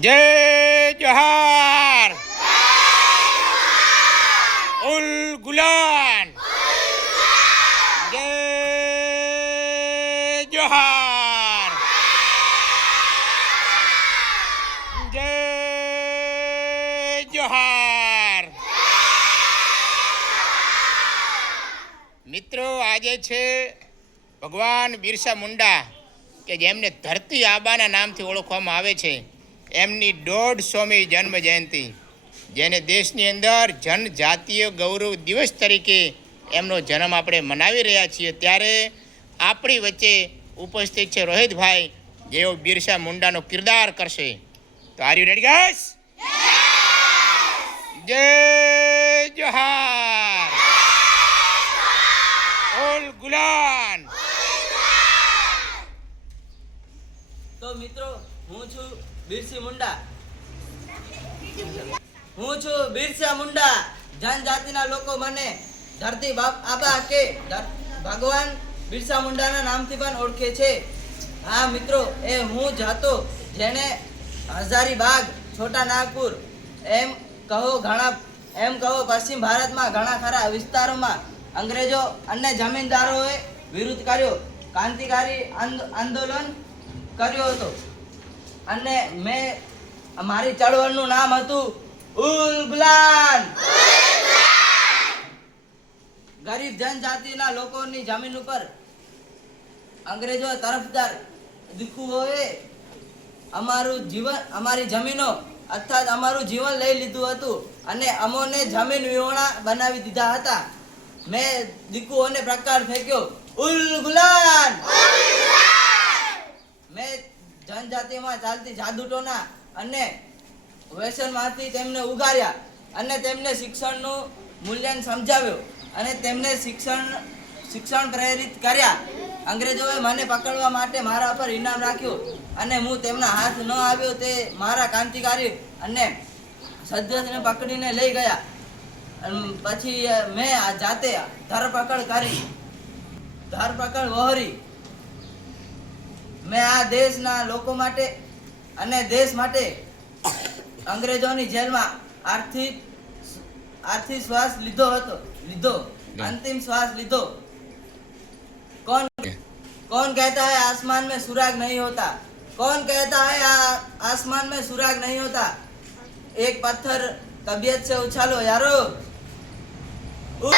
જય જોહાર. ઉલ ગુલાન. જય જોહાર. જય જોહાર. મિત્રો, આજે છે ભગવાન બિરસા મુંડા, કે જેમને ધરતી આબાના નામથી ઓળખવામાં આવે છે. એમની દોઢસોમી જન્મ જયંતિ જેને દેશની અંદર જનજાતીય ગૌરવ દિવસ તરીકે એમનો જન્મ આપણે મનાવી રહ્યા છીએ. ત્યારે આપણી વચ્ચે ઉપસ્થિત છે રોહિતભાઈ જેઓ બિરસા મુંડાનો કિરદાર કરશે. તો આર યુ રેડી ગાઈસ જય જોહાર! ઓલ ગુલાન! તો મિત્રો, હું છું બિરસી મુંડા. હું છું બિરસા મુંડા. જનજાતિના લોકો મને ધરતી આબા કે ભગવાન બિરસા મુંડાના નામથી પણ ઓળખે છે. હા મિત્રો, એ હું જાતો જેણે હજારી બાગ, છોટા નાગપુર, એમ કહો ઘણા, એમ કહો પશ્ચિમ ભારતમાં ઘણા ખરા વિસ્તારોમાં અંગ્રેજો અને જમીનદારોએ વિરોધ કર્યો. ક્રાંતિકારી આંદોલન કર્યો હતો. અને મેં, મારી ચળવળનું નામ હતું ઉલગુલાન. ગરીબ જનજાતિના લોકોની જમીન ઉપર અંગ્રેજો તરફદાર દીકુઓએ અમારું જીવન, અમારી જમીનો અર્થાત અમારું જીવન લઈ લીધું હતું અને અમોને જમીન વિહોણા બનાવી દીધા હતા. મેં દીકુઓને પ્રકાર ફેંક્યો ઉલ ગુલાન જનજાતિમાં ચાલતી જાદુટોના અને વ્યસનમાંથી તેમને ઉગાર્યા અને તેમને શિક્ષણનું મૂલ્યાંકન સમજાવ્યું અને તેમને શિક્ષણ શિક્ષણ પ્રેરિત કર્યા. અંગ્રેજોએ મને પકડવા માટે મારા પર ઇનામ રાખ્યું અને હું તેમના હાથ ન આવ્યો તે મારા ક્રાંતિકારી અને સદસ્યને પકડીને લઈ ગયા. પછી મેં જાતે ધરપકડ કરી. ધરપકડ વહોરી. મેં આ દેશના લોકો માટે અને દેશ માટે અંગ્રેજોની જેલમાં આર્થિક આર્થિક શ્વાસ લીધો હતો લીધો અંતિમ શ્વાસ લીધો कौन कौन कहता है आसमान में सुराग नहीं होता कौन कहता है आ, आसमान में सुराग नहीं होता एक पत्थर तबीयत से उछालो यारो उ-